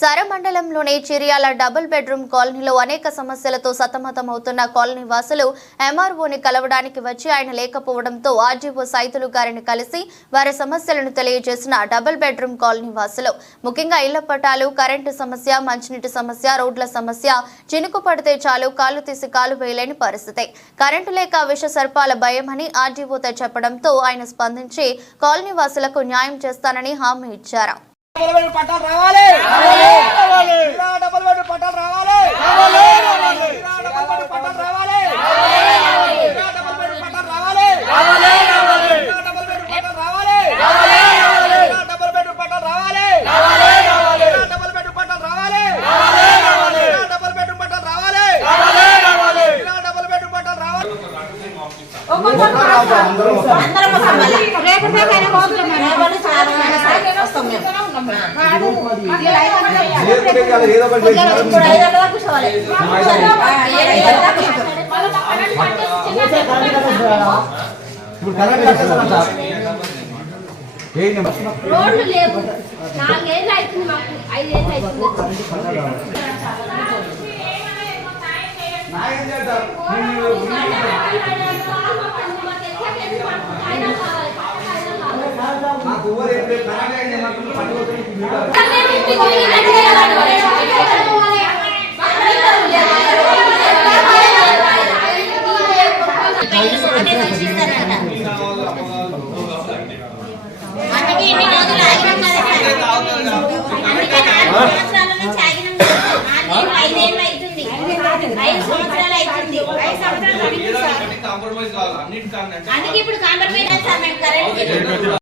సరమండలంలోని Chiriyala double bedroom కాలనీలో అనేక సమస్యలతో సతమతమవుతున్న కాలనీ వాసులు ఎంఆర్ఓని కలవడానికి వచ్చి ఆయన లేకపోవడంతో ఆర్జీఓ సైతులు గారిని కలిసి వారి సమస్యలను తెలియజేసిన డబుల్ బెడ్రూమ్ కాలనీ వాసులు ముఖ్యంగా ఇళ్ళ పట్టాలు కరెంటు సమస్య మంచినీటి సమస్య రోడ్ల సమస్య చినుకు పడితే చాలు కాలు తీసి కాలు వేయలేని పరిస్థితి. కరెంటు లేక విష సర్పాల భయమని ఆర్జీఓతో చెప్పడంతో ఆయన స్పందించి కాలనీ వాసులకు న్యాయం చేస్తానని హామీ ఇచ్చారు. పట్టాలు రావాలి. ఇప్పుడు కరెంట్ చేస్తున్నాం సార్ రోడ్లు లేవు నాలుగేళ్ళు అవుతుంది మాకు. ఐదేళ్ళు అవుతుంది. అందుకే ఇన్ని రోజులు ఆగినాం కదా సార్. అందుకే నాలుగు సంవత్సరాల నుంచి ఆగినాం కదా. నాలుగేళ్ళు, ఐదేళ్ళు అవుతుంది. ఐదు సంవత్సరాలు అవుతుంది. ఐదు సంవత్సరాలు అవుతుంది సార్. కాంప్రమైజ్ కావాలి అన్నిటికన్నా అందుకే ఇప్పుడు కాంప్రమైజ్ సార్ మేము కరెంట్